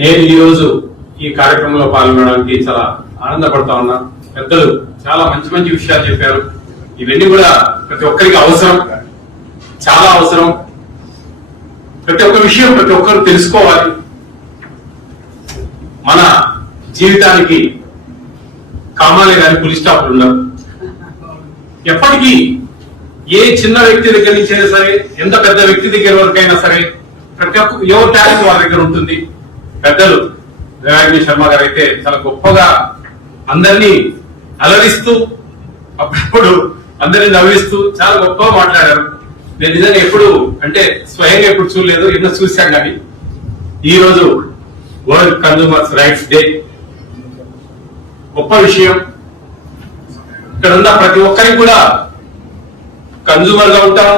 నేను ఈరోజు ఈ కార్యక్రమంలో పాల్గొనడానికి చాలా ఆనందపడతా ఉన్నా. పెద్దలు చాలా మంచి మంచి విషయాలు చెప్పారు. ఇవన్నీ కూడా ప్రతి ఒక్కరికి అవసరం, చాలా అవసరం. ప్రతి ఒక్క విషయం ప్రతి ఒక్కరు తెలుసుకోవాలి. మన జీవితానికి కామాలే గారి పులి స్టాప్లు ఉన్నారు. ఎప్పటికీ ఏ చిన్న వ్యక్తి దగ్గర నుంచి అయినా సరే, ఎంత పెద్ద వ్యక్తి దగ్గర వరకైనా సరే, ప్రతి ఒక్క ఎవరి టాలెంట్ వాళ్ళ దగ్గర ఉంటుంది. పెద్దలు దయాగ్ని శర్మ గారు అయితే చాలా గొప్పగా అందరినీ అలరిస్తూ, అప్పుడప్పుడు అందరినీ నవ్విస్తూ చాలా గొప్పగా మాట్లాడారు. నేను నిజంగా ఎప్పుడు అంటే స్వయంగా ఎప్పుడు చూడలేదు, ఎన్నో చూశాం. కానీ ఈ రోజు వరల్డ్ కన్జ్యూమర్స్ రైట్స్ డే గొప్ప విషయం. ఇక్కడ ఉన్న ప్రతి ఒక్కరికి కూడా కన్జ్యూమర్ గా ఉంటాం.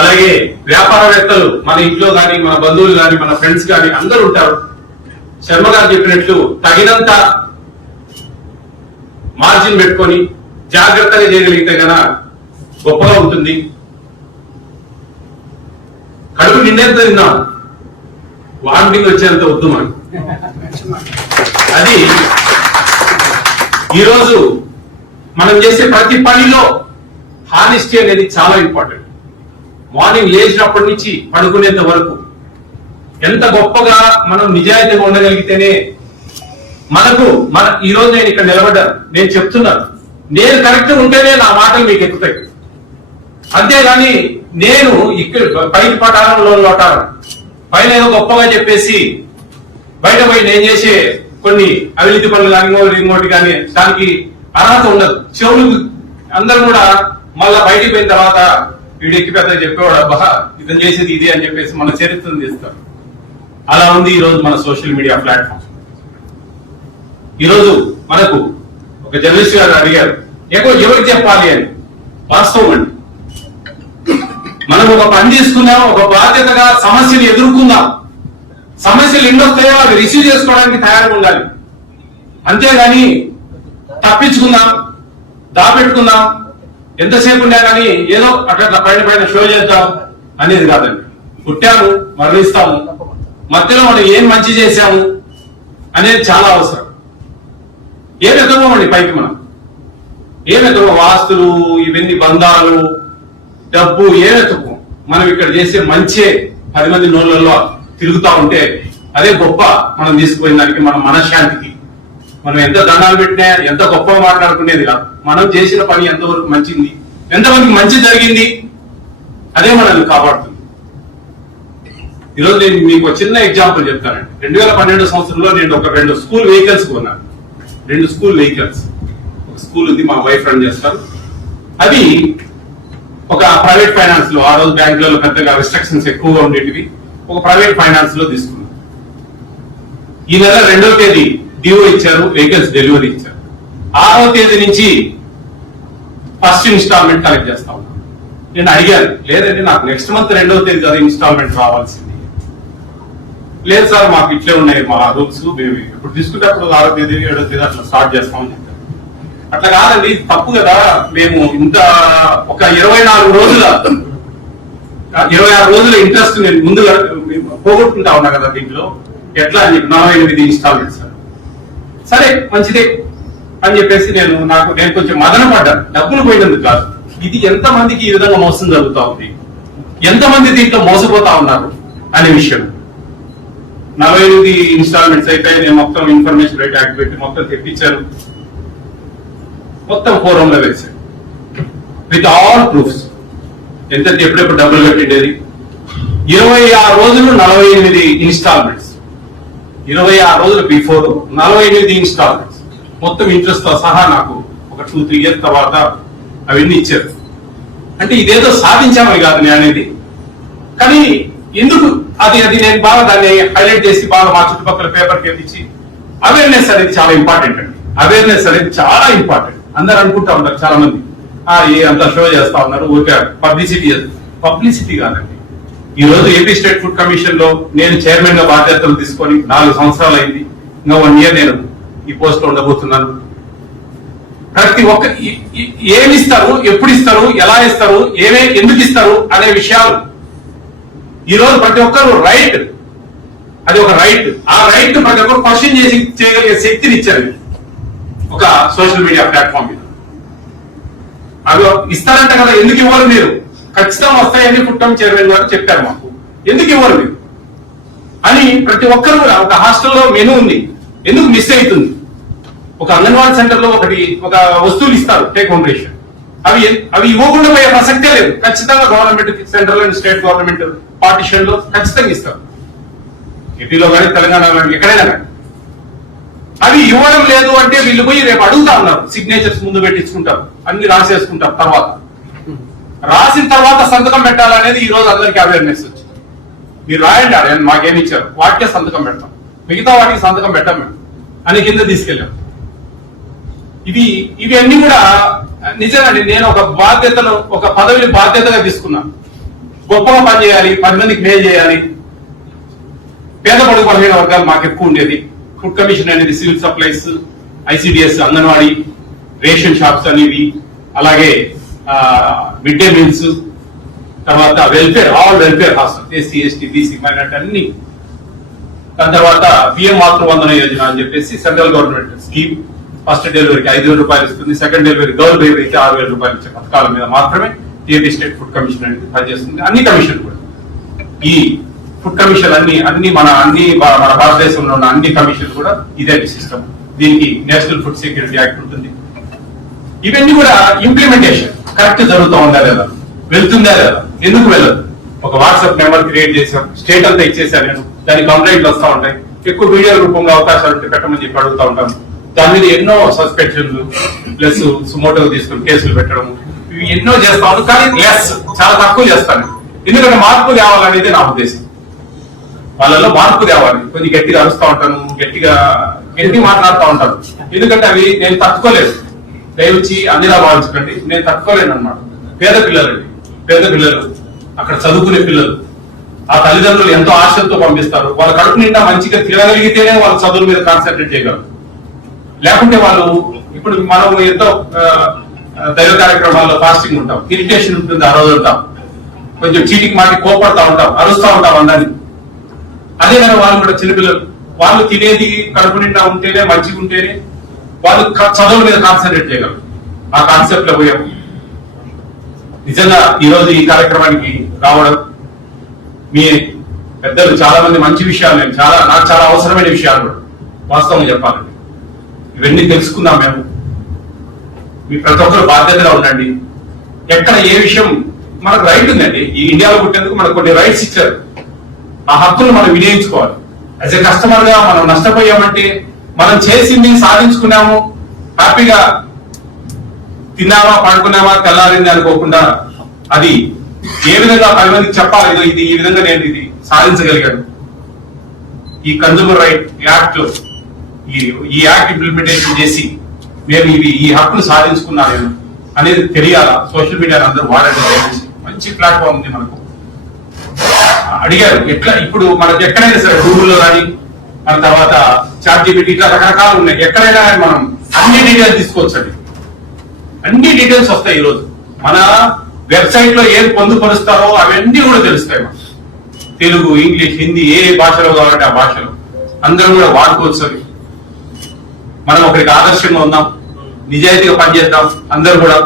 అలాగే వ్యాపారవేత్తలు మన ఇంట్లో కానీ, మన బంధువులు కానీ, మన ఫ్రెండ్స్ కానీ అందరూ ఉంటారు. శర్మ గారు చెప్పినట్లు తగినంత మార్జిన్ పెట్టుకొని జాగ్రత్తగా చేయగలిగితే గన గొప్పగా ఉంటుంది. కడుపు నిండేంత తిన్నాం, వామిటింగ్ వచ్చేంత వద్దు మనకు. అది ఈరోజు మనం చేసే ప్రతి పనిలో హానెస్టీ అనేది చాలా ఇంపార్టెంట్. మార్నింగ్ లేచినప్పటి నుంచి పడుకునేంత వరకు ఎంత గొప్పగా మనం నిజాయితీగా ఉండగలిగితేనే మనకు ఈ రోజు నేను ఇక్కడ నిలబడ్డాను, నేను చెప్తున్నాను, నేను కరెక్ట్ ఉంటేనే నా మాటలు మీకు ఎక్కుతాయి. అంతేగాని నేను ఇక్కడ పైకి పటారంలో లోటారం పైన ఏదో గొప్పగా చెప్పేసి బయట పోయి నేను చేసే కొన్ని అవినీతి పనులు కానీ ఇంకోటి కానీ దానికి అర్హత ఉండదు. చెవులు అందరూ కూడా మళ్ళా బయటికి పోయిన తర్వాత వీడికి పెద్ద చెప్పేవాడు, అబ్బా ఇతను చేసేది ఇది అని చెప్పేసి మన చరిత్రను తీస్తారు. అలా ఉంది ఈ రోజు మన సోషల్ మీడియా ప్లాట్ఫామ్. ఈరోజు మనకు ఒక జర్నలిస్ట్ గారు అడిగారు, ఎవరికి చెప్పాలి అని. వాస్తవం అండి, మనం ఒక పని తీసుకున్నాం, ఒక బాధ్యతగా సమస్యలు ఎదుర్కొందాం. సమస్యలు ఎన్నొస్తాయో అవి రిసీవ్ చేసుకోవడానికి తయారుగా ఉండాలి. అంతేగాని తప్పించుకుందాం, దాపెట్టుకుందాం, ఎంతసేపు ఉన్నా కానీ ఏదో అట్లా పైన షో చేద్దాం అనేది కాదండి. పుట్టాము, మరణిస్తాము, మధ్యలో మనం ఏం మంచి చేశాము అనేది చాలా అవసరం. ఏం ఎదుర్కోమండి పైకి మనం ఏం ఎదుర్కో, ఆస్తులు ఇవన్నీ బంధాలు డబ్బు ఏం ఎత్తుకో. మనం ఇక్కడ చేసే మంచే 10 మంది నోళ్ళల్లో తిరుగుతా ఉంటే అదే గొప్ప. మనం తీసుకుపోయిన దానికి మన మనశ్శాంతికి మనం ఎంత దండాలు పెట్టినా, ఎంత గొప్పగా మాట్లాడుకునేది కాదు. మనం చేసిన పని ఎంతవరకు మంచిది, ఎంతమందికి మంచి జరిగింది, అదే మనల్ని కాపాడుతుంది. ఈరోజు నేను మీకు ఒక చిన్న ఎగ్జాంపుల్ చెప్తానండి. 2012 సంవత్సరంలో నేను ఒక 2 స్కూల్ వెహికల్స్ కొన్నాను. 2 స్కూల్ వెహికల్స్. ఒక స్కూల్ ఉంది, మా వైఫ్ రన్ చేస్తారు. అది ఒక ప్రైవేట్ ఫైనాన్స్ లో, ఆ రోజు బ్యాంకులలో పెద్దగా రిస్ట్రిక్షన్స్ ఎక్కువగా ఉండేటివి, ఒక ప్రైవేట్ ఫైనాన్స్ లో తీసుకున్నాను. ఈ నెల 2వ తేదీ డిఓ ఇచ్చారు, వెహికల్స్ డెలివరీ ఇచ్చారు. 6వ తేదీ నుంచి ఫస్ట్ ఇన్స్టాల్మెంట్ కలెక్ట్ చేస్తా ఉన్నాను. నేను అడిగాను, లేదండి నాకు నెక్స్ట్ మంత్ 2వ తేదీ కదా ఇన్స్టాల్మెంట్ రావాల్సింది. లేదు సార్, మాకు ఇట్లే ఉన్నాయి మా రూల్స్, మేము ఇప్పుడు తీసుకుంటే అప్పుడు 6వ తేదీ 7వ తేదీ అట్లా స్టార్ట్ చేస్తామని చెప్పారు. అట్లా కాదండి, తప్పు కదా, మేము ఇంత ఒక 26 రోజుల ఇంట్రెస్ట్ నేను ముందుగా పోగొట్టుకుంటా ఉన్నా కదా దీంట్లో, ఎట్లా అని 48 ఇన్స్టాల్మెంట్స్. సరే మంచిదే అని చెప్పేసి నేను కొంచెం మదన పడ్డాను. డబ్బులు పోయినందుకు కాదు, ఇది ఎంతమందికి ఈ విధంగా మోసం జరుగుతా ఉంది, ఎంతమంది దీంట్లో మోసపోతా ఉన్నారు అనే విషయం. 48 ఇన్స్టాల్మెంట్స్ అయిపోయి నేను మొత్తం ఇన్ఫర్మేషన్ రైట్ యాక్ట్ పెట్టి మొత్తం తెప్పించారు, మొత్తం ఫోరంలో వేశారు విత్ ఆల్ ప్రూఫ్స్. ఎంత ఎప్పుడెప్పుడు డబ్బులు కట్టిండేది. 26 రోజులు 48 ఇన్స్టాల్మెంట్స్, 26 రోజులు బిఫోర్ 48 ఇన్స్టాల్మెంట్స్, మొత్తం ఇంట్రెస్ట్ తో సహా నాకు ఒక 2-3 ఇయర్స్ తర్వాత అవన్నీ ఇచ్చారు. అంటే ఇదేదో సాధించామని కాదు నేను అనేది, కానీ ఎందుకు అది నేను బాగా దాన్ని హైలైట్ చేసి బాగా మా చుట్టుపక్కల పేపర్కి ఎత్తించి అవేర్నెస్ అనేది చాలా ఇంపార్టెంట్ అండి. అవేర్నెస్ అనేది చాలా ఇంపార్టెంట్. అందరు అనుకుంటా ఉన్నారు చాలా మంది, అంత షో చేస్తా ఉన్నారు, ఊరికే పబ్లిసిటీ కాదండి. ఈ రోజు ఏపీ స్టేట్ ఫుడ్ కమిషన్ లో నేను చైర్మన్ గా బాధ్యతలు తీసుకొని 4 సంవత్సరాలు అయింది. ఇంకా 1 ఇయర్ నేను ఈ పోస్ట్ లో ఉండబోతున్నాను. ప్రతి ఒక్క ఏమి ఇస్తారు, ఎప్పుడు ఇస్తారు, ఎలా ఇస్తారు, ఎందుకు ఇస్తారు అనే విషయాలు ఈ రోజు ప్రతి ఒక్కరు రైట్ అది ఒక రైట్. ఆ రైట్ ప్రతి ఒక్కరు క్వశ్చన్ చేసి చేయగలిగే శక్తిని ఇచ్చారు ఒక సోషల్ మీడియా ప్లాట్ఫామ్ మీద. అవి ఇస్తారంట కదా, ఎందుకు ఇవ్వరు మీరు? ఖచ్చితంగా వస్తాయని పుట్టం చైర్మన్ గారు చెప్పారు మాకు, ఎందుకు ఇవ్వరు మీరు అని. ప్రతి ఒక్కరు కూడా ఒక హాస్టల్లో మెనూ ఉంది, ఎందుకు మిస్ అవుతుంది? ఒక అంగన్వాడీ సెంటర్ లో ఒక వస్తువులు ఇస్తారు టేక్ హోమ్ రేషన్, అవి ఇవ్వకుండా పోయే ప్రసక్తే లేదు. ఖచ్చితంగా government central and state government partition లో ఖచ్చితంగా ఇస్తారు, ఏపీలో కానీ తెలంగాణలో కానీ ఎక్కడైనా కానీ. అవి ఇవ్వడం లేదు అంటే వీళ్ళు పోయి రేపు అడుగుతా ఉన్నారు, సిగ్నేచర్స్ ముందు పెట్టించుకుంటారు, అన్ని రాసేసుకుంటారు. తర్వాత రాసిన తర్వాత సంతకం పెట్టాలనేది ఈ రోజు అందరికీ అవేర్నెస్ వచ్చింది. మీరు రాయండి అని మాకేమి ఇచ్చారు, వాటికే సంతకం పెడతాం, మిగతా వాటికి సంతకం పెట్టాం మేము అని కింద తీసుకెళ్ళాం. ఇవి అన్ని కూడా నిజంగానే నేను ఒక బాధ్యతను, ఒక పదవిని బాధ్యతగా తీసుకున్నాను. గొప్పగా పనిచేయాలి, 10 మందికి మేలు చేయాలి. పేద పొడుగు బలహీన వర్గాలు మాకు ఎక్కువ ఉండేది. ఫుడ్ కమిషన్ అనేది civil supplies, ICDS, anganwadi, ration shops అనేవి, అలాగే మిడ్ డే మీల్స్, తర్వాత welfare, all welfare hostel, SC ST BC minority అన్ని. దాని తర్వాత పిఎం మాతృవందన యోజన అని చెప్పేసి సెంట్రల్ గవర్నమెంట్ స్కీమ్. ఫస్ట్ డెలివరీకి 5,000 రూపాయలు ఇస్తుంది, సెకండ్ డెలివరీ గర్ల్ బేబీకి 6,000 రూపాయలు ఇచ్చే పథకాల మీద మాత్రమే ఏపీ స్టేట్ ఫుడ్ కమిషన్ అనేది పనిచేస్తుంది. అన్ని కమిషన్ కూడా, ఈ ఫుడ్ కమిషన్ అన్ని మన భారతదేశంలో ఉన్న అన్ని కమిషన్ కూడా ఇదే సిస్టమ్. దీనికి నేషనల్ ఫుడ్ సెక్యూరిటీ యాక్ట్ ఉంటుంది. ఇవన్నీ కూడా ఇంప్లిమెంటేషన్ కరెక్ట్ జరుగుతూ ఉందా లేదా, వెళ్తుందా లేదా, ఎందుకు వెళ్ళదు? ఒక వాట్సాప్ నెంబర్ క్రియేట్ చేశాం, స్టేట్ అంతా ఇచ్చేసాను నేను, దానికి కంప్లైంట్లు వస్తూ ఉంటాయి. ఎక్కువ వీడియో రూపంగా అవకాశాలు ఉంటే పెట్టమని చెప్పి అడుగుతూ ఉంటాను. దాని మీద ఎన్నో సస్పెన్షన్లు ప్లస్ సుమోటో తీసుకుని కేసులు పెట్టడం, ఇవి ఎన్నో చేస్తాను. కానీ చాలా తక్కువ చేస్తాను, ఎందుకంటే మార్పు తేవాలనేది నా ఉద్దేశం. వాళ్ళలో మార్పు తేవాలి. కొంచెం గట్టిగా అరుస్తూ ఉంటాను, గట్టి మాట్లాడుతూ ఉంటాను, ఎందుకంటే అవి నేను తట్టుకోలేదు. దయవచ్చి అన్నిలా భావించకండి, నేను తట్టుకోలేను అన్నమాట. పేద పిల్లలు అక్కడ చదువుకునే పిల్లలు, ఆ తల్లిదండ్రులు ఎంతో ఆశతో పంపిస్తారు. వాళ్ళ కడుపు నిండా మంచిగా తినగలిగితేనే వాళ్ళ చదువుల మీద కాన్సన్ట్రేట్ చేయగలరు. లేకుంటే వాళ్ళు, ఇప్పుడు మనం ఎంతో దైవ కార్యక్రమాల్లో ఫాస్టింగ్ ఉంటాం, ఇరిటేషన్ ఉంటుంది, ఆ రోజు ఉంటాం, కొంచెం చీటికి మాటికి కోపడతా ఉంటాం, అరుస్తూ ఉంటాం అందరినీ. అదే కానీ వాళ్ళు కూడా చిన్నపిల్లలు, వాళ్ళు తినేది కడుపు నిండా ఉంటేనే, మంచిగా ఉంటేనే వాళ్ళు చదువుల మీద కాన్సన్ట్రేట్ చేయగలరు. ఆ కాన్సెప్ట్ లో పోయాము. నిజంగా ఈ రోజు ఈ కార్యక్రమానికి రావడం, మీ పెద్దలు చాలా మంది మంచి విషయాలు, నాకు చాలా అవసరమైన విషయాలు కూడా వాస్తవంగా చెప్పాలండి. ఇవన్నీ తెలుసుకుందాం మేము. మీ ప్రతి ఒక్కరు బాధ్యతగా ఉండండి. ఎక్కడ ఏ విషయం మనకు రైట్ ఉందండి. ఈ ఇండియాలో పుట్టేందుకు మనకు కొన్ని రైట్స్ ఇచ్చారు. ఆ హక్కులు మనం వినియోగించుకోవాలి. యాజ్ ఎ కస్టమర్ గా మనం నష్టపోయామంటే, మనం చేసింది సాధించుకున్నాము, హ్యాపీగా తిన్నామా, పడుకున్నామా, తెల్లారింది అనుకోకుండా అది ఏ విధంగా 10 మందికి చెప్పాలి, ఇది ఈ విధంగా నేను ఇది సాధించగలిగాను. ఈ కన్జ్యూమర్ రైట్ యాక్ట్ లో ఈ యాక్ట్ ఇంప్లిమెంటేషన్ చేసి నేను ఈ హక్కులు సాధించుకున్నాను నేను అనేది తెలియాలా. సోషల్ మీడియాని అందరూ వాడండి, మంచి ప్లాట్ఫామ్ ఉంది మనకు. అడిగారు ఎట్లా, ఇప్పుడు మనకి ఎక్కడైనా సరే గూగుల్లో కానీ, మన తర్వాత ChatGPT, ఇట్లా రకరకాలు ఉన్నాయి. ఎక్కడైనా కానీ మనం అన్ని డీటెయిల్స్ తీసుకోవచ్చండి. అన్ని డీటెయిల్స్ వస్తాయి. ఈరోజు మన వెబ్సైట్ లో ఏది పొందుపరుస్తారో అవన్నీ కూడా తెలుస్తాయి. మనకు తెలుగు, ఇంగ్లీష్, హిందీ, ఏ భాషలో కావాలంటే ఆ భాషలో అందరం కూడా వాడుకోవచ్చు. అవి మనం ఒకరికి ఆదర్శంగా ఉందాం, నిజాయితీగా పనిచేద్దాం. అందరూ కూడా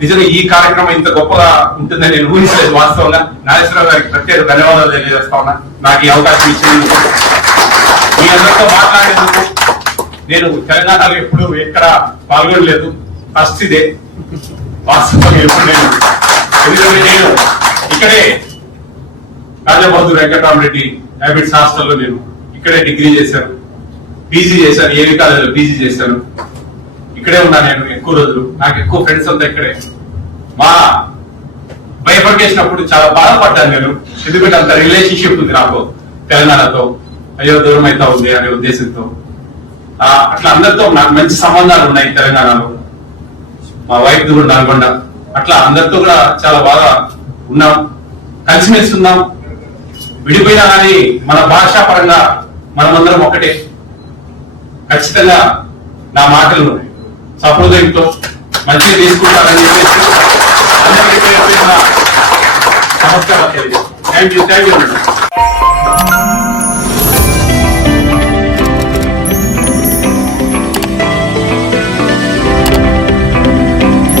నిజంగా ఈ కార్యక్రమం ఇంత గొప్పగా ఉంటుందని నేను ఊహించలేదు. వాస్తవంగా నాగేశ్వరరావు గారికి ప్రత్యేక ధన్యవాదాలు తెలియజేస్తా ఉన్నా, నాకు ఈ అవకాశం ఇచ్చినందుకు, మీ అందరితో మాట్లాడేందుకు. నేను తెలంగాణలో ఎప్పుడు ఎక్కడ పాల్గొనలేదు, ఫస్ట్ ఇదే వాస్తవంగా. ఎప్పుడు ఎందుకంటే నేను ఇక్కడే రాజబహదూర్ వెంకటరామరెడ్డి హ్యాబిట్స్ హాస్టల్లో నేను ఇక్కడే డిగ్రీ చేశాను, పీజీ చేశాను, ఏవి కాలేజీలో పీజీ చేశాను. ఇక్కడే ఉన్నా నేను ఎక్కువ రోజులు. నాకు ఎక్కువ ఫ్రెండ్స్ అంతా ఇక్కడే. మా బైఫర్కేషన్ అప్పుడు చాలా బాధపడ్డాను నేను, ఎందుకంటే అంత రిలేషన్షిప్ ఉంది నాకు తెలంగాణతో. అయ్యో దూరం అవుతా ఉంది అనే ఉద్దేశంతో అట్లా అందరితో నాకు మంచి సంబంధాలు ఉన్నాయి తెలంగాణలో. మా వైఫ్ కూడా నల్గొండ. అట్లా అందరితో కూడా చాలా బాగా ఉన్నాం, కలిసిమెలిసి ఉన్నాం. విడిపోయినా కానీ మన భాషా పరంగా మనమందరం ఒకటే. ఖచ్చితంగా నా మాటలు సహృదయంతో మంచిగా తీసుకుంటారని చెప్పేసి అందరికీ నమస్కారం తెలియజేస్తాను. Thank you.